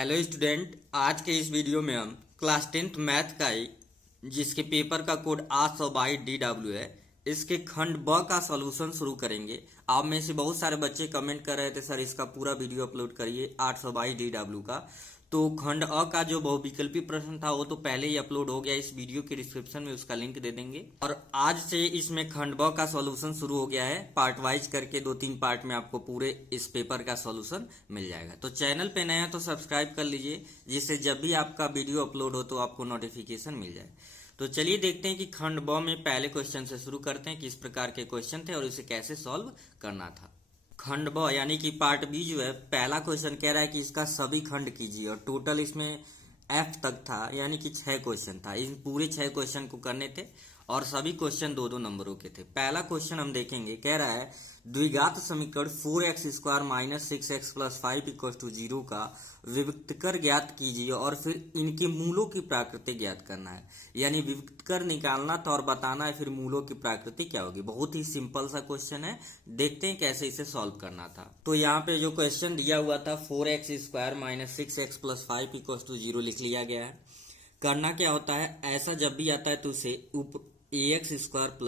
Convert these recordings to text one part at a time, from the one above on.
Hello student, आज के इस वीडियो में हम क्लास 10th मैथ का ही जिसके पेपर का कोड 800/DW है, इसके खंड ब का सॉल्यूशन शुरू करेंगे। आप में से बहुत सारे बच्चे कमेंट कर रहे थे सर इसका पूरा वीडियो अपलोड करिए 800/DW का। तो खंड अ का जो बहुविकल्पी प्रश्न था वो तो पहले ही अपलोड हो गया, इस वीडियो के डिस्क्रिप्शन में उसका लिंक दे देंगे। और आज से इसमें खंड ब का सॉल्यूशन शुरू हो गया है, पार्ट वाइज करके 2-3 पार्ट में आपको पूरे इस पेपर का सॉल्यूशन मिल जाएगा। तो चैनल पे नया तो सब्सक्राइब कर लीजिए, जिससे जब भी आपका वीडियो अपलोड हो तो आपको नोटिफिकेशन मिल जाए। तो चलिए देखते हैं कि खंड ब में पहले क्वेश्चन से शुरू करते हैं, किस प्रकार के क्वेश्चन थे और इसे कैसे सॉल्व करना था। खंड ब यानी कि पार्ट बी जो है, पहला क्वेश्चन कह रहा है कि इसका सभी खंड कीजिए और टोटल इसमें एफ तक था, यानी कि 6 क्वेश्चन था। इन पूरे 6 क्वेश्चन को करने थे और सभी क्वेश्चन 2-2 नंबरों के थे। पहला क्वेश्चन हम देखेंगे, कह रहा है द्विघात समीकरण 4x² - 6x + 5 = 0 का विविक्तकर ज्ञात कीजिए और फिर इनके मूलों की प्रकृति ज्ञात करना है। यानी विविक्तकर निकालना था और बताना है फिर मूलों की प्रकृति क्या होगी। बहुत ही सिंपल सा क्वेश्चन है, देखते हैं कैसे इसे सॉल्व करना था। तो यहाँ पे जो क्वेश्चन दिया हुआ था 4x² - 6x + 5 = 0 लिख लिया गया है। करना क्या होता है, ऐसा जब भी आता है तो उसे ax² +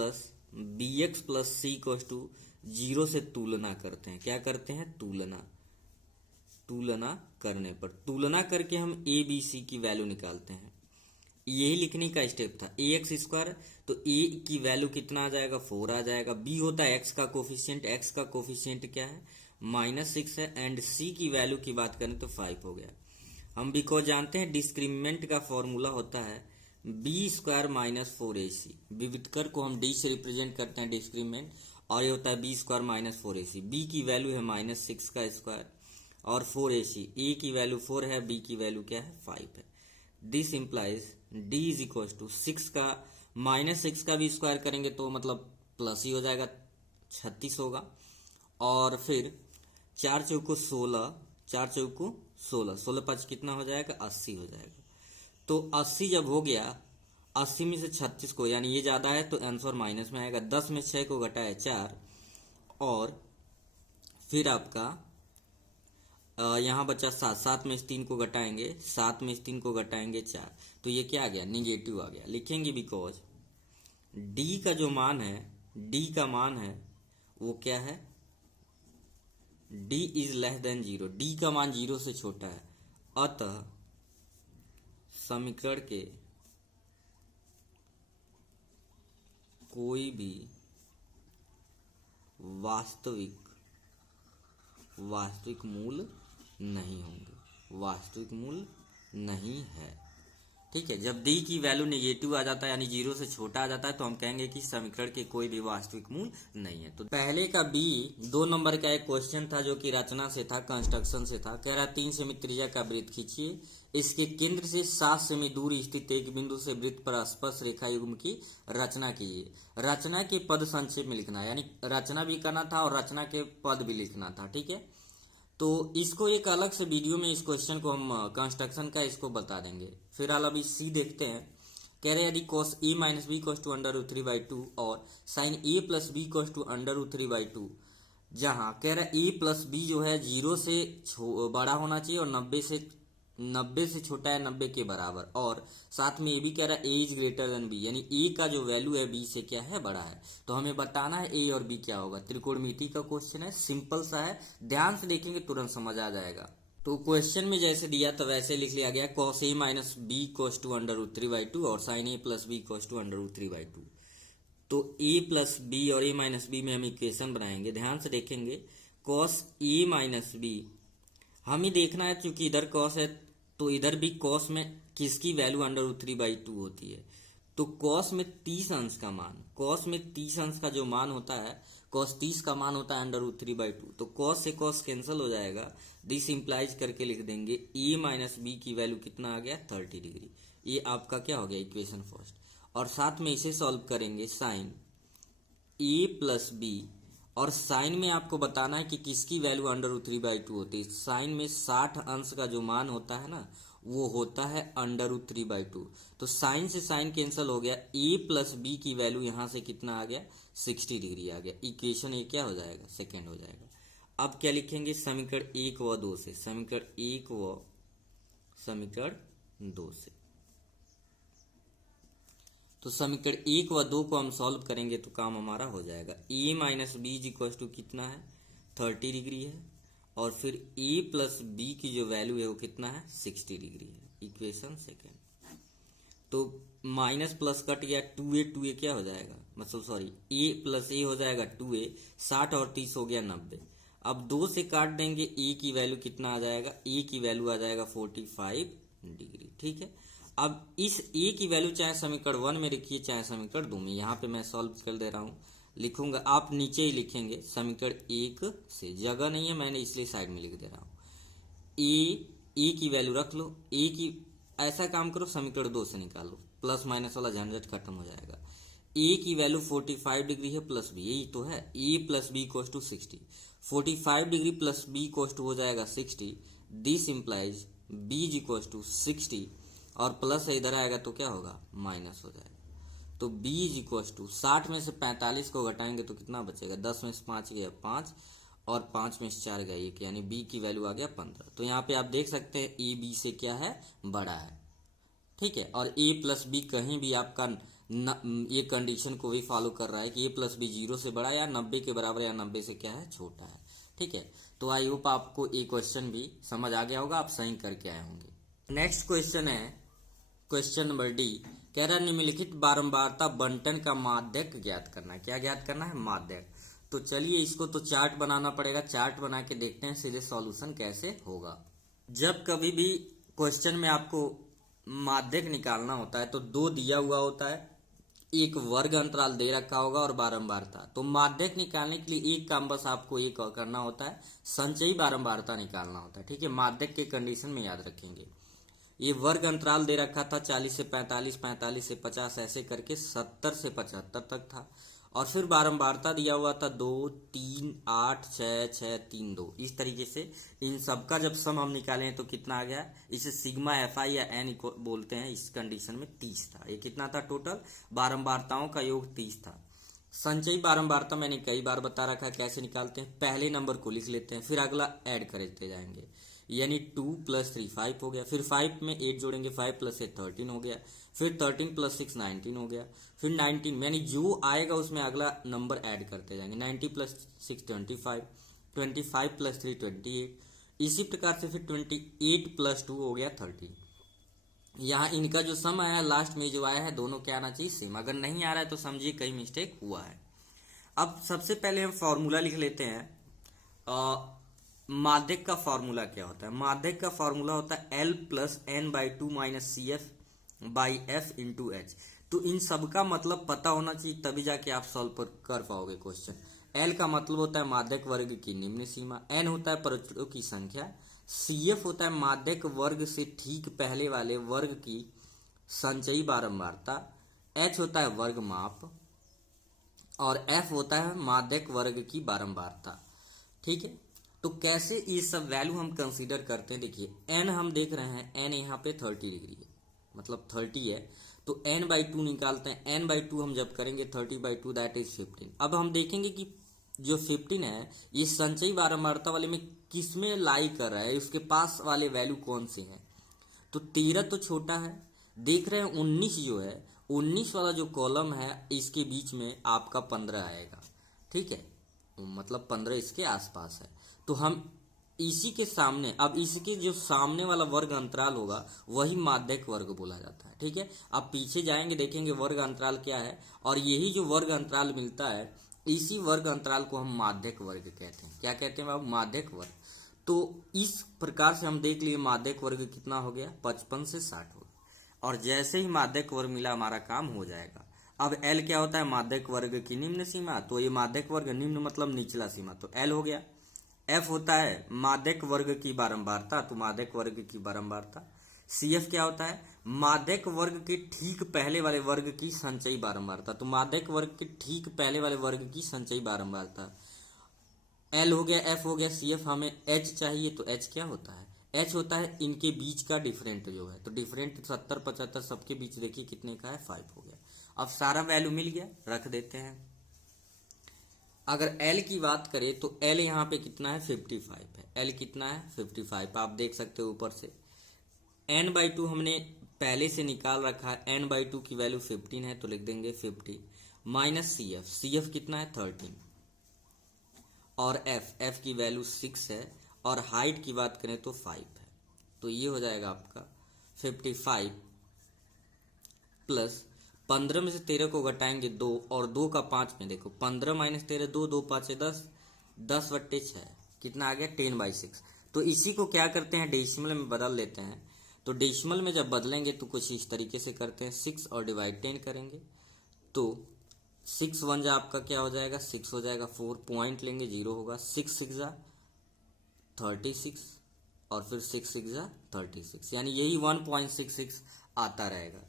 bx + c = 0 से तुलना करते हैं। क्या करते हैं? तुलना करने पर तुलना करके हम a b c की वैल्यू निकालते हैं। यही लिखने का स्टेप था। ax² तो a की वैल्यू कितना आ जाएगा? 4 आ जाएगा। b होता है x का कोफिशिएंट, x का कोफिशिएंट क्या है? -6 है। एंड c की वैल्यू की बात करें तो 5 हो गया। हम b को जानते हैं, डिस्क्रिमिनेंट का फॉर्मूला होता है b² - 4ac। विविधकर को हम d से रिप्रेजेंट करते हैं डिस्क्रिमिनेंट, और ये होता है b² - 4ac। b की वैल्यू है -6 का स्क्वायर और 4ac, a की वैल्यू 4 है, b की वैल्यू क्या है? 5 है। दिस इम्प्लाइज d = 6 का -6 का भी स्क्वायर करेंगे तो मतलब प्लस ही हो जाएगा, 36 होगा। और फिर 4 चौको 16, 4 चौको 16, 16 5 कितना हो जाएगा? 80 हो जाएगा। तो 80 जब हो गया, 80 में से 36 को, यानी ये ज़्यादा है तो आंसर माइनस में आएगा। 10 में 6 को घटाए 4, और फिर आपका यहाँ बचा 7, 7 में से 3 को घटाएंगे, 7 में से 3 को घटाएंगे 4, तो ये क्या आ गया? निगेटिव आ गया। लिखेंगे बिकॉज d का जो मान है, d का मान है वो क्या है? d = 0। d का मान 0 से छोटा है, अतः समीकरण के कोई भी वास्तविक मूल नहीं होंगे, वास्तविक मूल नहीं है। ठीक है, जब d की वैल्यू नेगेटिव आ जाता है यानी 0 से छोटा आ जाता है तो हम कहेंगे कि समीकरण के कोई भी वास्तविक मूल नहीं है। तो पहले का b 2 नंबर का एक क्वेश्चन था जो कि रचना से था, कंस्ट्रक्शन से था। कह रहा 3 सेमी त्रिज्या का वृत्त खींचिए, इसके केंद्र से 7 सेमी दूर स्थित एक बिंदु से वृत्त पर स्पर्श रेखा युग्म की रचना कीजिए। रचना के पद संक्षेप में लिखना है, यानी रचना भी करना था और रचना के पद भी लिखना था। ठीक है, तो इसको एक अलग से वीडियो में इस क्वेश्चन को हम कंस्ट्रक्शन का इसको बता देंगे। फिलहाल अभी सी देखते हैं। कह रहे यदि cos a - b = √3/2 और sin a + b = √3/2, जहाँ कह रहा है a + b जो है 0 से बड़ा होना चाहिए और 90 से छोटा है 90 के बराबर, और साथ में ये भी कह रहा है a > b, यानी a का जो वैल्यू है b से क्या है? बड़ा है। तो हमें बताना है a और b क्या होगा। त्रिकोणमिति का क्वेश्चन है, सिंपल सा है, ध्यान से देखेंगे तुरंत समझ आ जाएगा। तो क्वेश्चन में जैसे दिया तो वैसे लिख लिया गया, cos a - b = √3/2 और sin a + b = √3/2। तो a + b और a - b में हम इक्वेशन बनाएंगे। ध्यान से देखेंगे, cos a - b हमें देखना है, क्योंकि इधर cos है तो इधर भी cos में किसकी वैल्यू √3/2 होती है। तो cos में 30 अंश का मान, cos में 30 अंश का जो मान होता है, cos 30 का मान होता है √3/2, तो cos से cos कैंसिल हो जाएगा। दिस इंप्लाइज करके लिख देंगे a - b की वैल्यू कितना आ गया? 30 डिग्री। ये आपका क्या हो गया? Equation first. और साथ में इसे सॉल्व करेंगे, साइन a + b, और साइन में आपको बताना है कि किसकी वैल्यू √3/2 होती है। साइन में 60 अंश का जो मान होता है ना, वो होता है √3/2। तो साइन से साइन कैंसिल हो गया, a + b की वैल्यू यहाँ से कितना आ गया? 60 डिग्री आ गया। इक्वेशन ये क्या हो जाएगा? सेकेंड हो जाएगा। अब क्या लिखेंगे? समीकरण 1 व 2 से, समीकरण 1 व समीकरण 2 से। तो समीकरण 1 व 2 को हम सॉल्व करेंगे तो काम हमारा हो जाएगा। a minus b is equal to कितना है 30 डिग्री है, और फिर a प्लस बी की जो वैल्यू है वो कितना है 60 डिग्री है। Equation second. तो माइनस प्लस कट गया, 2a क्या हो जाएगा, मतलब सॉरी a प्लस a हो जाएगा 2a, 60 और 30 हो गया 90। अब 2 से काट देंगे, a की वैल्यू कितना आ जाएगा, a की वैल्यू आ जाएगा 45 डिग्री। ठीक है, अब इस a की वैल्यू चाहे समीकरण 1 में लिखिए चाहे समीकरण 2 में, यहाँ पे मैं सॉल्व कर दे रहा हूँ, लिखूंगा, आप नीचे ही लिखेंगे समीकरण 1 से, जगह नहीं है मैंने इसलिए साइड में लिख दे रहा हूँ। a की वैल्यू रख लो, a की ऐसा काम करो समीकरण 2 से निकालो, प्लस माइनस वाला झंझट खत्म हो जाएगा। a की वैल्यू 45 डिग्री है प्लस b, यही तो है, a plus b equals to 60। 45 degree plus b equals to हो जाएगा 60, this implies b is equals to 60, और प्लस इधर आएगा तो क्या होगा माइनस हो जाएगा। तो b इज इक्वल्स टू 60 में से 45 को घटाएंगे तो कितना बचेगा, 10 में से 5 गया 5, और 5 में से 4 गया 1, यानी b की वैल्यू आ गया 15। तो यहाँ पे आप देख सकते हैं a b से क्या है, बड़ा है। ठीक है, और a प्लस बी कहीं भी आपका ये कंडीशन को भी फॉलो कर रहा है कि a प्लस बी 0 से बड़ा या 90 के बराबर या 90 से क्या है छोटा है। ठीक है, तो आई होप आपको ये क्वेश्चन भी समझ आ गया होगा, आप सही करके आए होंगे। नेक्स्ट क्वेश्चन है क्वेश्चन नंबर डी, कह रहा है निम्नलिखित बारंबारता बंटन का माध्यक ज्ञात करना। क्या ज्ञात करना है, माध्यक। तो चलिए इसको तो चार्ट बनाना पड़ेगा, चार्ट बना के देखते हैं सीधे सॉल्यूशन कैसे होगा। जब कभी भी क्वेश्चन में आपको माध्यक निकालना होता है तो 2 दिया हुआ होता है, एक वर्ग अंतराल दे रखा होगा और बारंबारता। तो माध्यक निकालने के लिए एक काम बस आपको ये करना होता है, संचयी बारंबारता निकालना होता है। ठीक है, माध्यक के कंडीशन में याद रखेंगे, ये वर्ग अंतराल दे रखा था 40 से 45, 45 से 50, ऐसे करके 70 से 75 तक था, और फिर बारंबारता दिया हुआ था 2, 3, 8, 6, 6, 3, 2। इस तरीके से इन सबका जब सम हम निकाले तो कितना आ गया, इसे सिग्मा एफ आई या एन बोलते हैं। इस कंडीशन में 30 था। ये कितना था, टोटल बारंबारताओं का योग 30 था। संचयी बारंबारता मैंने कई बार बता रखा है कैसे निकालते हैं, पहले नंबर को लिख लेते हैं, फिर अगला ऐड करते जाएंगे, यानी 2 + 3 5 हो गया, फिर 5 में 8 जोड़ेंगे, 5 + 8 13 हो गया, फिर 13 + 6 19 हो गया, फिर 19 यानी जो आएगा उसमें अगला नंबर ऐड करते जाएंगे, 90 + 6 25, 25 + 3 28, इसी प्रकार से फिर 28 + 2 हो गया 30। यहाँ इनका जो सम आया है लास्ट में जो आया है दोनों क्या आना चाहिए सेम, अगर नहीं आ रहा है तो समझिए कहीं मिस्टेक हुआ है। अब सबसे पहले हम फॉर्मूला लिख लेते हैं। माध्यक का फॉर्मूला क्या होता है, माध्यक का फॉर्मूला होता है L + n/2 - CF/F × H। तो इन सब का मतलब पता होना चाहिए तभी जाके आप सॉल्व कर पाओगे क्वेश्चन। L का मतलब होता है माध्यक वर्ग की निम्न सीमा, n होता है परवलयों की संख्या, CF होता है माध्यक वर्ग से ठीक पहले वाले वर्ग की संचयी बारंबारता, H होता है वर्ग माप, और F होता है माध्यक वर्ग की बारंबारता। ठीक है, तो कैसे ये सब वैल्यू हम कंसीडर करते हैं, देखिए n हम देख रहे हैं, n यहाँ पे 30 डिग्री है, मतलब 30 है, तो n/2 निकालते हैं। n/2 हम जब करेंगे 30/2 दैट इज 15। अब हम देखेंगे कि जो 15 है ये संचयी बारंबारता वाले में किस में लाई कर रहा है, उसके पास वाले वैल्यू कौन से हैं। तो 13 तो छोटा है, देख रहे हैं 19 जो है, 19 वाला जो कॉलम है इसके बीच में आपका 15 आएगा। ठीक है, मतलब 15 इसके आसपास है, तो हम इसी के सामने, अब इसके जो सामने वाला वर्ग अंतराल होगा वही माध्यक वर्ग बोला जाता है। ठीक है, अब पीछे जाएंगे देखेंगे वर्ग अंतराल क्या है, और यही जो वर्ग अंतराल मिलता है इसी वर्ग अंतराल को हम माध्यक वर्ग कहते हैं। क्या कहते हैं बाबू, माध्यक वर्ग। तो इस प्रकार से हम देख लिए माध्यक वर्ग कितना हो गया, 55 से 60 हो गया, और जैसे ही माध्यक वर्ग मिला हमारा काम हो जाएगा। अब L क्या होता है, माध्यक वर्ग की निम्न सीमा, तो ये माध्यक वर्ग निम्न मतलब निचला सीमा, तो L हो गया। F होता है माध्यक वर्ग की बारंबारता, तो माध्यक वर्ग की बारंबारता। CF क्या होता है, माध्यक वर्ग के ठीक पहले वाले वर्ग की संचयी बारंबारता, तो माध्यक वर्ग के ठीक पहले वाले वर्ग की संचयी बारंबारता। L हो गया, F हो गया, CF, हमें H चाहिए, तो H क्या होता है, H होता है इनके बीच का डिफरेंट जो है, तो डिफरेंट 70 75 सबके बीच देखिए कितने का है, 5 हो गया। अब सारा वैल्यू मिल गया, रख देते हैं। अगर L की बात करें तो L यहाँ पे कितना है, 55 है। L कितना है, 55, आप देख सकते हो ऊपर से n/2 हमने पहले से निकाल रखा है, n/2 की वैल्यू 15 है तो लिख देंगे 50 माइनस CF कितना है 13 और f की वैल्यू 6 है और हाइट की बात करें तो 5 है। तो ये हो जाएगा आपका 55 प्लस 15 में से 13 को घटाएंगे 2 और 2 का 5 में देखो 15 माइनस 13 2 2 5 10 10/6 कितना आ गया 10/6। तो इसी को क्या करते हैं डेसिमल में बदल लेते हैं। तो डेसिमल में जब बदलेंगे तो कुछ इस तरीके से करते हैं 6 और डिवाइड 10 करेंगे तो 6 1 जा आपका क्या हो जाएगा 6 हो जाएगा 4 पॉइंट लेंगे 0 होगा 6 6 जा 36 और फिर 6 6 जा 36 यानी यही 1.66 आता रहेगा।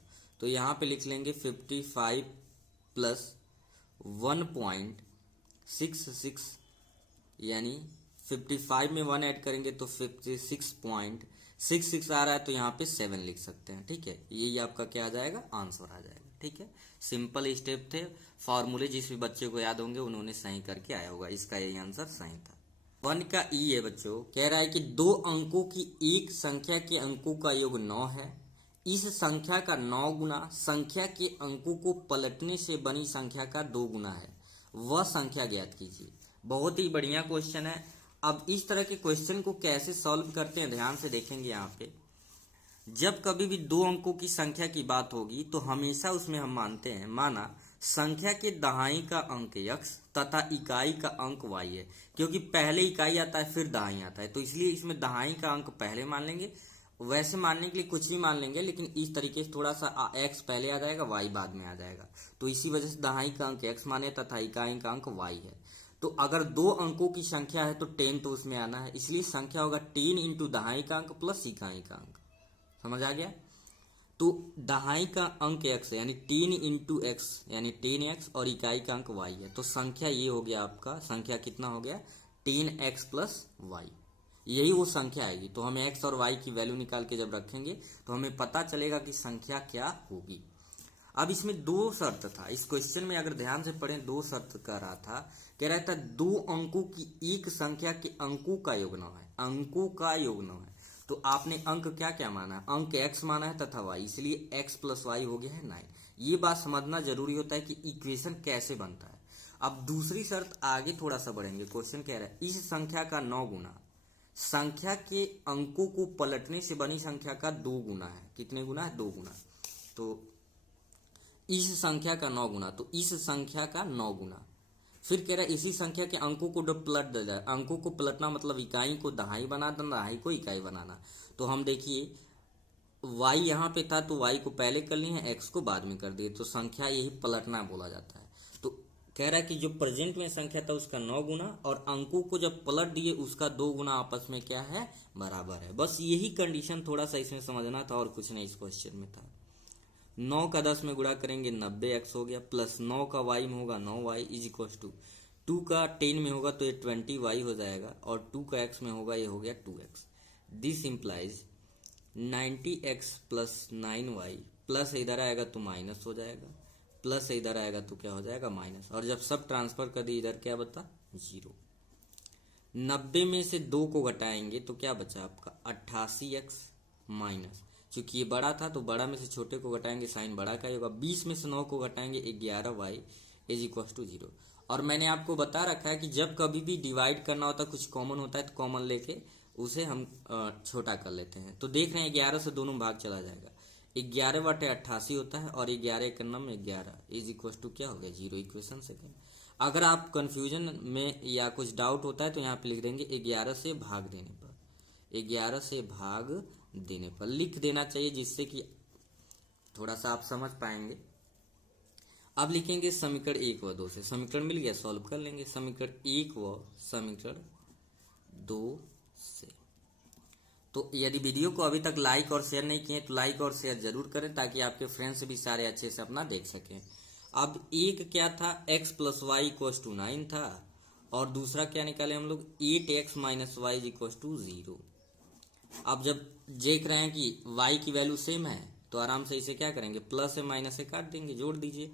तो यहाँ पे लिख लेंगे 55 प्लस 1.66 यानी 55 में 1 ऐड करेंगे तो 56.66 आ रहा है तो यहाँ पे 7 लिख सकते हैं। ठीक है, यही आपका क्या आ जाएगा आंसर आ जाएगा। ठीक है, सिंपल स्टेप थे, फॉर्मूले जिस भी बच्चे को याद होंगे उन्होंने सही करके आया होगा, इसका यही आंसर सही था। 1 का ई है बच्चों, कह रहा है कि 2 अंकों की एक संख्या के अंकों का योग 9 है। इस संख्या का 9 गुना संख्या के अंकों को पलटने से बनी संख्या का 2 गुना है, वह संख्या ज्ञात कीजिए। बहुत ही बढ़िया क्वेश्चन है। अब इस तरह के क्वेश्चन को कैसे सॉल्व करते हैं ध्यान से देखेंगे। यहाँ पे जब कभी भी 2 अंकों की संख्या की बात होगी तो हमेशा उसमें हम मानते हैं, माना संख्या के दहाई का अंक x तथा इकाई का अंक y है, क्योंकि पहले इकाई आता है फिर दहाई आता है, तो इसलिए इसमें दहाई का अंक पहले मान लेंगे। वैसे मानने के लिए कुछ भी मान लेंगे, लेकिन इस तरीके से थोड़ा सा x पहले आ जाएगा y बाद में आ जाएगा, तो इसी वजह से दहाई का अंक x माने तथा इकाई का अंक y है। तो अगर 2 अंकों की संख्या है तो 10 तो उसमें आना है, इसलिए संख्या होगा 10 इंटू दहाई का अंक प्लस इकाई का अंक। समझ आ गया? तो दहाई का अंक x है यानी 3 इंटू एक्स यानी 10x और इकाई का अंक y है, तो संख्या ये हो गया आपका, संख्या कितना हो गया 10x प्लस वाई, यही वो संख्या आएगी। तो हमें x और y की वैल्यू निकाल के जब रखेंगे तो हमें पता चलेगा कि संख्या क्या होगी। अब इसमें 2 शर्त था, इस क्वेश्चन में अगर ध्यान से पढ़ें 2 शर्त कर रहा था, कह रहा था 2 अंकों की एक संख्या के अंकों का योग 9 है, अंकों का योग 9 है। तो आपने अंक क्या क्या माना है, अंक x माना है तथा y, इसलिए x प्लस वाई हो गया है 9। ये बात समझना जरूरी होता है कि इक्वेशन कैसे बनता है। अब दूसरी शर्त आगे थोड़ा सा बढ़ेंगे, क्वेश्चन कह रहा है इस संख्या का 9 गुना संख्या के अंकों को पलटने से बनी संख्या का 2 गुना है। कितने गुना है 2 गुना। तो इस संख्या का 9 गुना, तो इस संख्या का 9 गुना, फिर कह रहा है इसी संख्या के अंकों को जब पलट दिया जाए, अंकों को पलटना मतलब इकाई को दहाई बना देना, दहाई को इकाई बनाना। तो हम देखिए y यहाँ पे था तो y को पहले कर लिए हैं, x को बाद में कर दिए, तो संख्या यही पलटना बोला जाता है। तो कह रहा है कि जो प्रेजेंट में संख्या था उसका 9 गुना और अंकों को जब पलट दिए उसका 2 गुना आपस में क्या है बराबर है। बस यही कंडीशन थोड़ा सा इसमें समझना था और कुछ नहीं इस क्वेश्चन में था। 9 का 10 में गुणा करेंगे 90x हो गया, प्लस 9 का y में होगा 9y इज इक्व टू 2 का 10 में होगा तो ये 20y हो जाएगा और 2 का x में होगा ये हो गया 2x। This implies 90x plus 9y, plus इधर आएगा तो माइनस हो जाएगा, प्लस इधर आएगा तो क्या हो जाएगा माइनस, और जब सब ट्रांसफर कर दिए इधर क्या बता 0। 90 में से 2 को घटाएंगे तो क्या बचा आपका 88x माइनस, क्योंकि ये बड़ा था तो बड़ा में से छोटे को घटाएंगे साइन बड़ा का ही होगा। 20 में से 9 को घटाएंगे 11y इज इक्व टू 0। और मैंने आपको बता रखा है कि जब कभी भी डिवाइड करना होता है कुछ कॉमन होता है तो कॉमन लेके उसे हम छोटा कर लेते हैं। तो देख रहे हैं 11 से दोनों भाग चला जाएगा, 11/88 होता है और 11 का नम 11 इज इक्व टू क्या हो गया 0। Equation second. अगर आप कंफ्यूजन में या कुछ डाउट होता है तो यहाँ पे लिख देंगे 11 से भाग देने पर, 11 से भाग देने पर लिख देना चाहिए, जिससे कि थोड़ा सा आप समझ पाएंगे। अब लिखेंगे समीकरण 1 व 2 से, समीकरण मिल गया सॉल्व कर लेंगे समीकरण 1 व समीकरण 2 से। तो यदि वीडियो को अभी तक लाइक और शेयर नहीं किए तो लाइक और शेयर जरूर करें ताकि आपके फ्रेंड्स भी सारे अच्छे से अपना देख सकें। अब एक क्या था x plus y equal to 9 था और दूसरा क्या निकाले हम लोग 8x minus Y equal to 0। अब जब देख रहे हैं कि y की वैल्यू सेम है तो आराम से इसे क्या करेंगे प्लस है माइनस से काट देंगे, जोड़ दीजिए।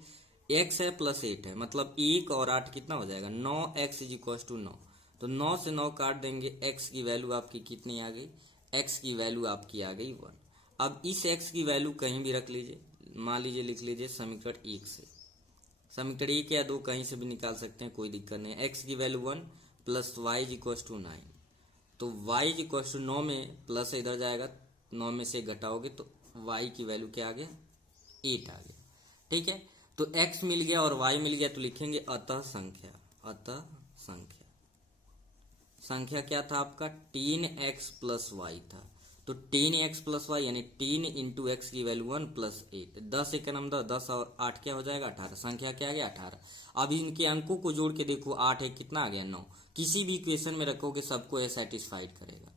x है प्लस 8 है मतलब 1 और 8 कितना हो जाएगा 9x इज इक्व टू 9। तो 9 से 9 काट देंगे, x की वैल्यू आपकी कितनी आ गई, x की वैल्यू आपकी आ गई 1। अब इस x की वैल्यू कहीं भी रख लीजिए, मान लीजिए लिख लीजिए समीकरण 1 से, समीकरण 1 या 2 कहीं से भी निकाल सकते हैं, कोई दिक्कत नहीं है। x की value 1 plus y is equal to 9, तो y इज इक्वल टू 9 में प्लस इधर जाएगा, 9 में से घटाओगे तो y की वैल्यू क्या आ गया, 8 आ गया। ठीक है, तो x मिल गया और y मिल गया, तो लिखेंगे अतः संख्या, अतः संख्या, संख्या क्या था आपका 10x प्लस वाई था, तो 10x प्लस वाई यानी 10 इंटू एक्स की वैल्यू 1 प्लस 8, 10 एक नंबर 10 और 8 क्या हो जाएगा 18, संख्या क्या आ गया 18। अब इनके अंकों को जोड़ के देखो, 8 एक कितना आ गया 9, किसी भी इक्वेशन में रखोगे सबको ये सेटिस्फाइड करेगा।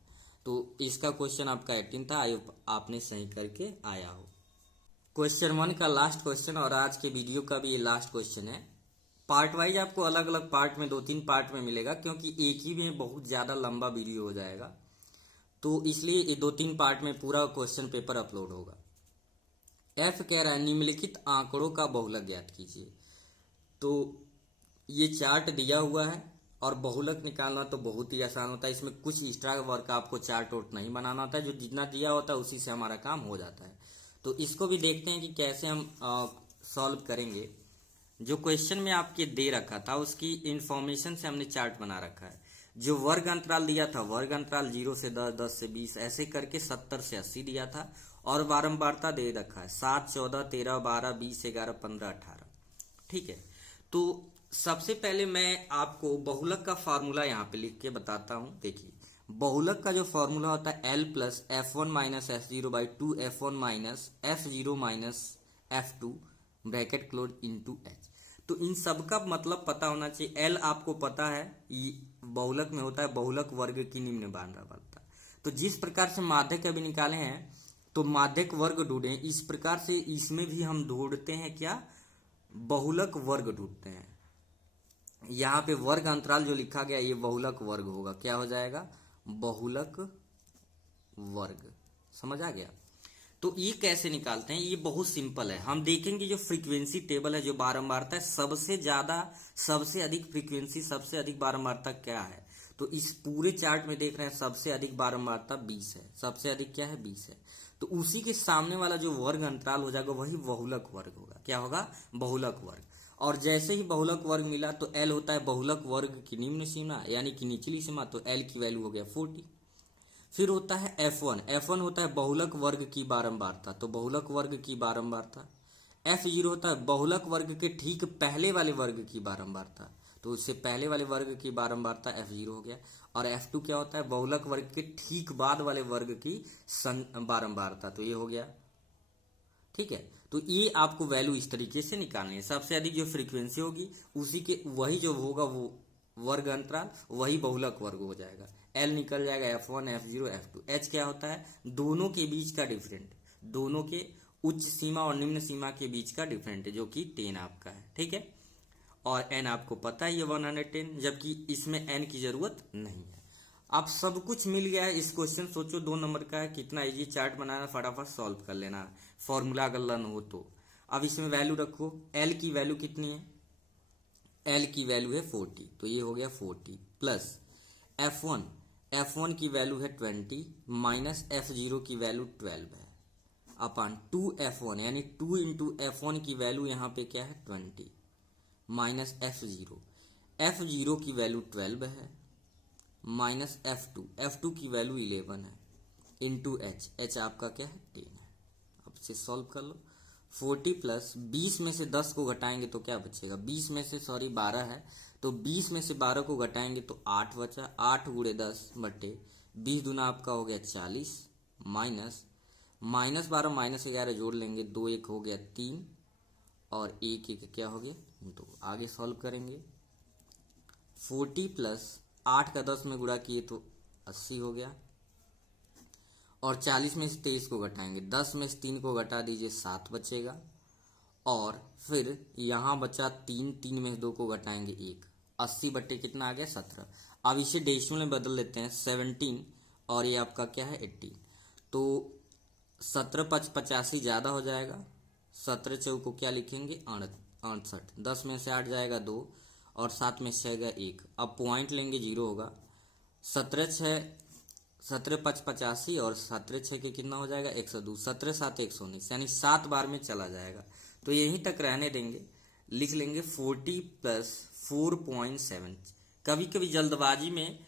तो इसका क्वेश्चन आपका 18 था, आई होप आपने सही करके आया हो। क्वेश्चन 1 का लास्ट क्वेश्चन और आज के वीडियो का भी ये लास्ट क्वेश्चन है। पार्ट वाइज आपको अलग अलग पार्ट में 2-3 पार्ट में मिलेगा, क्योंकि एक ही में बहुत ज़्यादा लंबा वीडियो हो जाएगा, तो इसलिए ये 2-3 पार्ट में पूरा क्वेश्चन पेपर अपलोड होगा। एफ कह रहा है निम्नलिखित आंकड़ों का बहुलक ज्ञात कीजिए। तो ये चार्ट दिया हुआ है और बहुलक निकालना तो बहुत ही आसान होता है, इसमें कुछ एक्स्ट्रा वर्क आपको चार्ट वोट नहीं बनाना होता है, जो जितना दिया होता है उसी से हमारा काम हो जाता है। तो इसको भी देखते हैं कि कैसे हम सॉल्व करेंगे। जो क्वेश्चन में आपके दे रखा था उसकी इंफॉर्मेशन से हमने चार्ट बना रखा है। जो वर्ग अंतराल दिया था, वर्ग अंतराल 0 से 10, 10 से 20 ऐसे करके 70 से 80 दिया था, और बारंबारता दे रखा है 7, 14, 13, 12, 20, 11, 15, 18। ठीक है, तो सबसे पहले मैं आपको बहुलक का फार्मूला यहाँ पे लिख के बताता हूँ। देखिए, बहुलक का जो फार्मूला होता है L plus F1 minus F0 by 2 F1 minus F0 minus F2 bracket close into H. तो इन सब का मतलब पता होना चाहिए। एल आपको पता है ये बहुलक में होता है बहुलक वर्ग की निम्न बारंबारता। तो जिस प्रकार से माध्यक अभी निकाले हैं, तो माध्यक वर्ग ढूंढे, इस प्रकार से इसमें भी हम ढूंढते हैं क्या, बहुलक वर्ग ढूंढते हैं। यहाँ पे वर्ग अंतराल जो लिखा गया ये बहुलक वर्ग होगा, क्या हो जाएगा बहुलक वर्ग। समझ आ गया। तो ये कैसे निकालते हैं, ये बहुत सिंपल है। हम देखेंगे जो फ्रीक्वेंसी टेबल है, जो बारंबारता है, सबसे ज्यादा सबसे अधिक फ्रीक्वेंसी सबसे अधिक बारंबारता क्या है, तो इस पूरे चार्ट में देख रहे हैं सबसे अधिक बारंबारता 20 है, सबसे अधिक क्या है 20 है। तो उसी के सामने वाला जो वर्ग अंतराल हो जाएगा वही बहुलक वर्ग होगा। क्या होगा बहुलक वर्ग। और जैसे ही बहुलक वर्ग मिला तो एल होता है बहुलक वर्ग की निम्न सीमा यानी कि निचली सीमा, तो एल की वैल्यू हो गया 40। फिर होता है F1, F1 होता है बहुलक वर्ग की बारंबारता, तो बहुलक वर्ग की बारंबारता। F0 होता है बहुलक वर्ग के ठीक पहले वाले वर्ग की बारंबारता, तो उससे पहले वाले वर्ग की बारंबारता F0 हो गया। और F2 क्या होता है बहुलक वर्ग के ठीक बाद वाले वर्ग की बारंबारता, तो ये हो गया। ठीक है, तो ये आपको वैल्यू इस तरीके से निकालनी है। सबसे अधिक जो फ्रीक्वेंसी होगी उसी के वही जो होगा वो वर्ग अंतराल वही बहुलक वर्ग हो जाएगा। एल निकल जाएगा F1, F0, F2। एच क्या होता है दोनों के बीच का डिफरेंट, दोनों के उच्च सीमा और निम्न सीमा के बीच का डिफरेंट, जो कि 10 आपका है। ठीक है, और n आपको पता है ये 110, जबकि इसमें n की जरूरत नहीं है। आप सब कुछ मिल गया है। इस क्वेश्चन सोचो 2 नंबर का है, कितना इजी चार्ट बनाना, फटाफट सॉल्व कर लेना, फॉर्मूला अगर लर्न हो तो। अब इसमें वैल्यू रखो, एल की वैल्यू कितनी है, एल की वैल्यू है 40, तो ये हो गया 40 प्लस F1 की वैल्यू है 20 माइनस F0 की वैल्यू 12 है अपन 2F1 यानी 2 इंटू F1 की वैल्यू यहाँ पे क्या है 20 माइनस F0 की वैल्यू 12 है माइनस F2 की वैल्यू 11 है इंटू H आपका क्या है 10 है। अब से सॉल्व कर लो। 40 प्लस 20 में से 10 को घटाएंगे तो क्या बचेगा, 20 में से 12 है, तो 20 में से 12 को घटाएंगे तो 8 बचा, 8 गुणे 10 बटे 20 दूना आपका हो गया 40 माइनस -12 -11 जोड़ लेंगे, 2 1 हो गया 3 और 1 1 क्या हो गया 2। आगे सॉल्व करेंगे। 40 प्लस 8 का 10 में गुणा किए तो 80 हो गया, और 40 में से 23 को घटाएंगे, 10 में से 3 को घटा दीजिए 7 बचेगा, और फिर यहाँ बचा 3 में से 2 को घटाएंगे 1, 80 बट्टे कितना आ गया 17। अब इसे डेसिमल में बदल लेते हैं 17 और ये आपका क्या है 18, तो 17 5 85 ज़्यादा हो जाएगा, 17 चौक को क्या लिखेंगे 68, 10 में से 8 जाएगा 2 और 7 में से जाएगा 1। अब पॉइंट लेंगे 0 होगा, 17 6 17 5 85 और 17 6 के कितना हो जाएगा 102, 17 7 119, यानी 7 बार में चला जाएगा। तो यहीं तक रहने देंगे, लिख लेंगे 40 + 4.7। कभी कभी जल्दबाजी में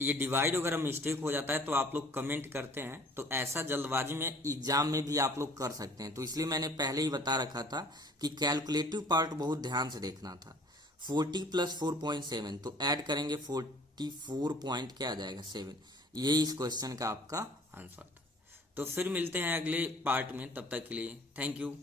ये डिवाइड वगैरह मिस्टेक हो जाता है तो आप लोग कमेंट करते हैं, तो ऐसा जल्दबाजी में एग्जाम में भी आप लोग कर सकते हैं। तो इसलिए मैंने पहले ही बता रखा था कि कैलकुलेटिव पार्ट बहुत ध्यान से देखना था। 40 + 4.7 तो ऐड करेंगे 44 पॉइंट क्या आ जाएगा 7। यही इस क्वेश्चन का आपका आंसर था। तो फिर मिलते हैं अगले पार्ट में, तब तक के लिए थैंक यू।